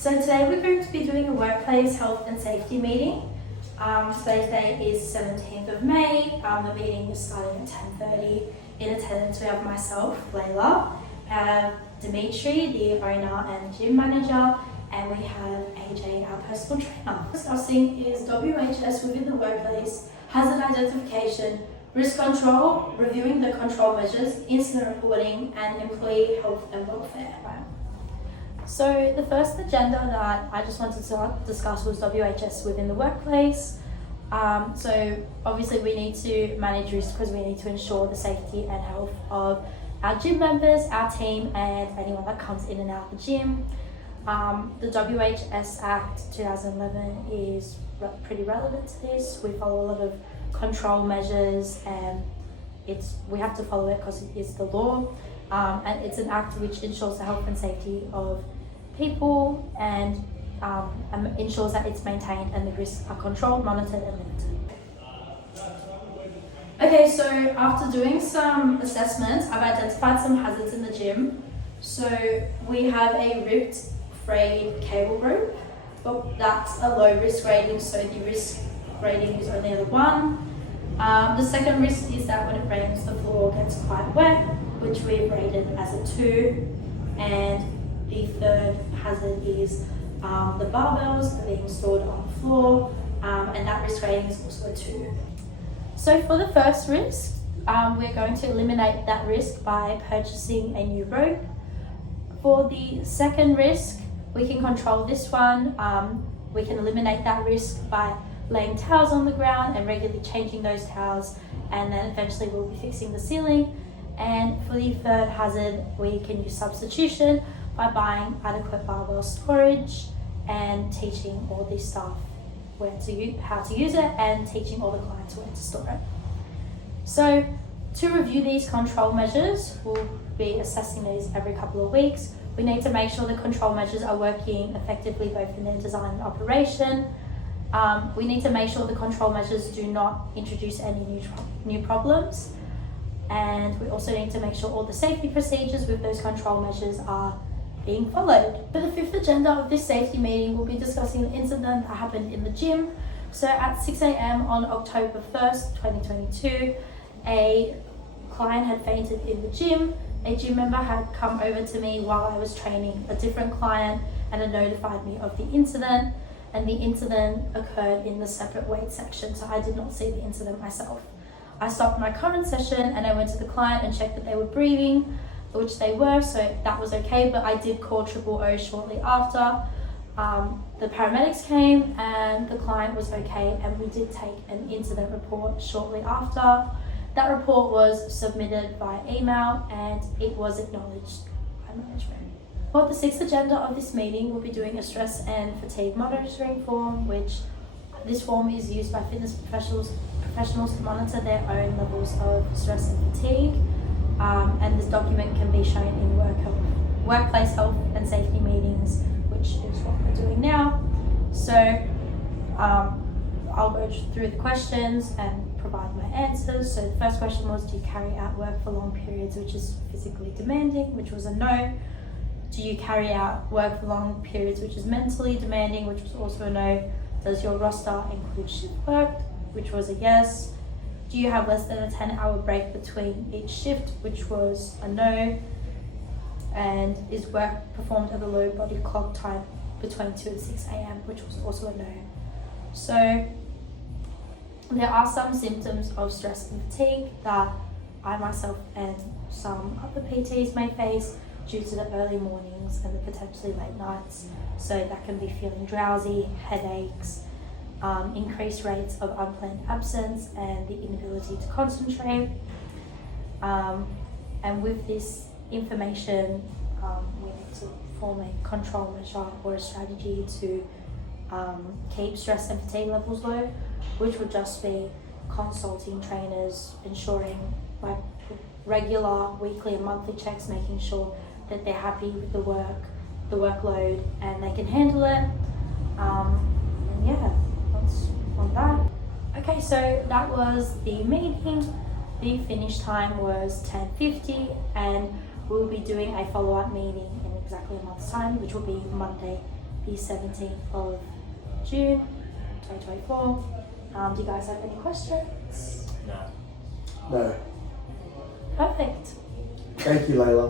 So today we're going to be doing a workplace health and safety meeting. Today's date is 17th of May. The meeting is starting at 10:30. In attendance we have myself, Leyla, Dimitri, the owner and gym manager, and we have AJ, our personal trainer. Discussing is WHS within the workplace, hazard identification, risk control, reviewing the control measures, incident reporting, and employee health and welfare. So the first agenda that I just wanted to discuss was WHS within the workplace. So obviously we need to manage risk because we need to ensure the safety and health of our gym members, our team, and anyone that comes in and out of the gym. The WHS Act 2011 is pretty relevant to this. We follow a lot of control measures and we have to follow it because it is the law. And it's an act which ensures the health and safety of people and ensures that it's maintained and the risks are controlled, monitored and limited. Okay, so after doing some assessments, I've identified some hazards in the gym. So we have a ripped frayed cable rope, but that's a low risk rating, so the risk rating is only a 1. The second risk is that when it rains, the floor gets quite wet, which we've rated as a 2. And the third hazard is the barbells being stored on the floor, and that risk rating is also a 2. So for the first risk, we're going to eliminate that risk by purchasing a new rope. For the second risk, we can control this one. We can eliminate that risk by laying towels on the ground and regularly changing those towels, and then eventually we'll be fixing the ceiling. And for the third hazard, we can use substitution by buying adequate barbell storage and teaching all the staff how to use it and teaching all the clients where to store it. So to review these control measures, we'll be assessing these every couple of weeks. We need to make sure the control measures are working effectively both in their design and operation. We need to make sure the control measures do not introduce any new problems. And we also need to make sure all the safety procedures with those control measures are being followed. For the fifth agenda of this safety meeting, we'll be discussing an incident that happened in the gym. So at 6 a.m. on October 1st, 2022, a client had fainted in the gym. A gym member had come over to me while I was training a different client and had notified me of the incident. And the incident occurred in the separate weight section, so I did not see the incident myself. I stopped my current session and I went to the client and checked that they were breathing, which they were, so that was okay, but I did call 000 shortly after. The paramedics came and the client was okay, and we did take an incident report shortly after. That report was submitted via email and it was acknowledged by management. For the sixth agenda of this meeting, we'll be doing a stress and fatigue monitoring form, which this form is used by fitness professionals to monitor their own levels of stress and fatigue. And this document can be shown in workplace health and safety meetings, which is what we're doing now. So I'll go through the questions and provide my answers. So the first question was, do you carry out work for long periods which is physically demanding, which was a no. Do you carry out work for long periods which is mentally demanding, which was also a no. Does your roster include shift work, which was a yes. Do you have less than a 10-hour break between each shift, which was a no. And is work performed at a low body clock time between 2 and 6 a.m., which was also a no. So there are some symptoms of stress and fatigue that I myself and some other PTs may face due to the early mornings and the potentially late nights. So that can be feeling drowsy, headaches, increased rates of unplanned absence and the inability to concentrate. And with this information, we need to form a control measure or a strategy to keep stress and fatigue levels low, which would just be consulting trainers, ensuring like regular weekly and monthly checks, making sure that they're happy with the workload and they can handle it. And yeah, that's on that. Okay, so that was the meeting. The finish time was 10:50 and we'll be doing a follow-up meeting in exactly a month's time, which will be Monday, the 17th of June 2024. Do you guys have any questions? No. No. Perfect. Thank you, Leyla.